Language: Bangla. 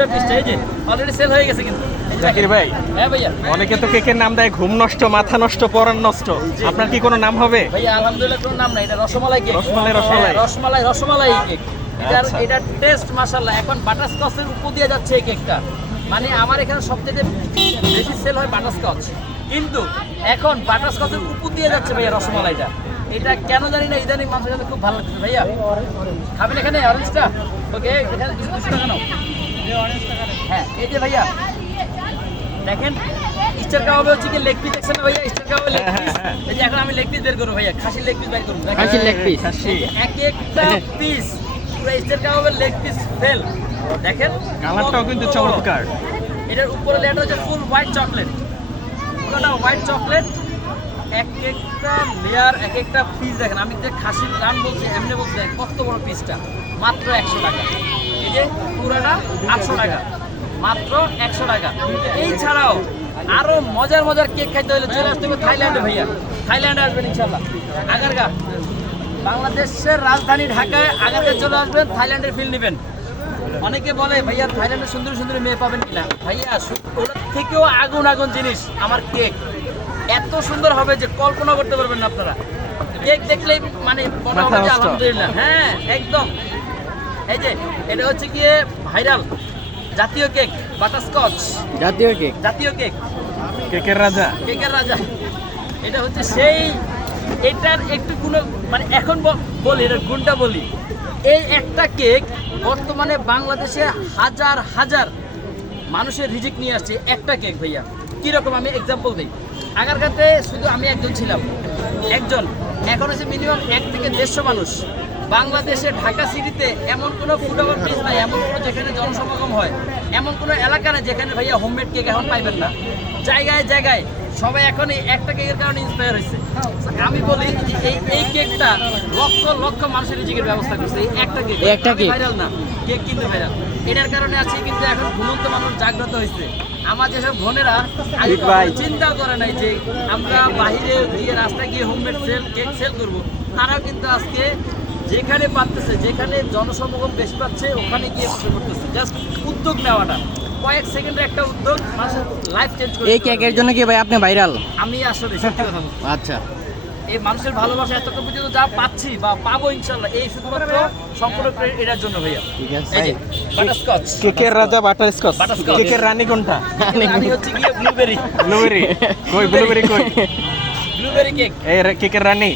অলরেডি সেল হয়ে গেছে কিন্তু জাকির ভাই, হ্যাঁ ভাইয়া অনেকে তো কেকের নাম দেয় ঘুম নষ্ট, মাথা নষ্ট, পরাণ নষ্ট। আপনার কি কোনো নাম হবে? ভাইয়া আলহামদুলিল্লাহ কোনো নাম নাই, এটা রসমালাই কেক। রসমালাই, রসমালাই কেক। আচ্ছা। এটা টেস্ট মাশাআল্লাহ। এখন বাটারস্কচের উপর দিয়ে যাচ্ছে এই কেকটা। মানে আমার এখানে সবচেয়ে বেশি সেল হয় বাটারস্কচ, কিন্তু এখন বাটারস্কচের উপর দিয়ে যাচ্ছে ভাইয়া রসমালাইটা। এটা কেন জানি না, ইদানিং মানুষের কাছে খুব ভালো লাগছে। ভাইয়া খাবেন এখানে অরেঞ্জটা? ওকে, এখানে 200 টাকা নাও। হ্যাঁ, এই যে ভাইয়া দেখেন, ইস্টার কাবাবে হচ্ছে কি লেগ পিস দেখছেন না ভাইয়া? ইস্টার কাবাবে লেগ পিস। এই যে এখন আমি লেগ পিস বের করব ভাইয়া, খাসির লেগ পিস বের করব। খাসির লেগ পিস, খাসি। এক একটা পিস পুরো ইস্টার কাবাবে লেগ পিস ফেল। দেখেন কালারটাও কিন্তু চমৎকার। এটার উপরে লেয়ারটা হচ্ছে ফুল হোয়াইট চকলেট, পুরোটা হোয়াইট চকলেট। এক একটা লেয়ার, এক একটা পিস দেখেন। আমি যে খাসির রান বলছি, এমনি বলছি দেখেন কত বড় পিসটা, মাত্র 100 টাকা। এই যে পুরোটা 800 টাকা, মাত্র 100 টাকা। এই ছাড়াও আরো মজার মজার কেক খাইতে হলে চলে আসতে হবে থাইল্যান্ডে ভাইয়া। থাইল্যান্ডে আসবেন ইনশাল্লাহ। আগারগা, বাংলাদেশের রাজধানী ঢাকায় আগারগা চলে আসবেন, থাইল্যান্ডের ফিল নেবেন। অনেকে বলে ভাইয়া থাইল্যান্ডে সুন্দর সুন্দর মেয়ে পাবেন কিনা। ভাইয়া ওটার থেকেও আগুন আগুন জিনিস আমার কেক। এত সুন্দর হবে যে কল্পনা করতে পারবেন না আপনারা। কেক দেখলেই মানে মনে হবে যে আলহামদুলিল্লাহ। হ্যাঁ একদম। এই যে এটা হচ্ছে গিয়ে ভাইরাল জাতীয় কেক, বাটারস্কচ জাতীয় কেক, জাতীয় কেক, কেকের রাজা, কেকের রাজা। এটা হচ্ছে সেই, এটার একটু গুণ মানে এখন বলি, এটার গুণটা বলি। এই একটা কেক বর্তমানে বাংলাদেশে হাজার হাজার মানুষের রিজিক নিয়ে আসছে একটা কেক ভাইয়া। কীরকম আমি এক্সাম্পল দিই। আগারগাঁতে শুধু আমি একজন ছিলাম, একজন। এখন হচ্ছে মিনিমাম 1 থেকে 150 মানুষ। বাংলাদেশে ঢাকা সিটিতে এমন কোনো ফুড ওভার ব্রিজ নাই, এমন কোনো যেখানে জনসমাগম হয়, এমন কোনো এলাকা নেই যেখানে ভাইয়া হোমমেড কেক এখন পাইবেন না। জায়গায় জায়গায় সবাই এখন এই একটা কেকের কারণে ইন্সপায়ার হয়েছে। আমি বলি যে এই কেকটা লক্ষ লক্ষ মানুষের রিজিকের ব্যবস্থা করছে। এই একটা কেক ভাইরাল না, কেক কিন্তু ভাইরাল। এটার কারণে আছে কিন্তু এখন ঘুমন্ত মানুষ জাগ্রত হয়েছে। আমার যেসব বোনেরা আগে চিন্তা করে নাই যে আমরা বাহিরে গিয়ে রাস্তায় গিয়ে হোমমেড কেক সেল করব, তারাও কিন্তু আজকে যেখানে পাচ্ছে, যেখানে জনসমাগম বেশি পাচ্ছে ওখানে গিয়ে করতেছে। জাস্ট উদ্যোগ নেওয়াটা, কয়েক সেকেন্ডের একটা উদ্যোগ মানুষের লাইফ চেঞ্জ করে। এই কেকের জন্য কি ভাই আপনি ভাইরাল? আমি আসলে সত্যি কথা বলছি। আচ্ছা, এই মানুষের ভালোবাসা এতটা পর্যন্ত যা পাচ্ছি বা পাবো ইনশাল্লাহ, এই শুধুমাত্র সম্পূর্ণ এটার জন্য ভাইয়া। ঠিক আছে। এই যে বাটারস্কচ, কেকের রাজা বাটারস্কচ। বাটারস্কচ। কেকের রানী কোনটা? আমি হচ্ছে গিয়ে ব্লুবেরি। ব্লুবেরি কই, ব্লুবেরি কই? Blueberry cake. এই কেকের রানী।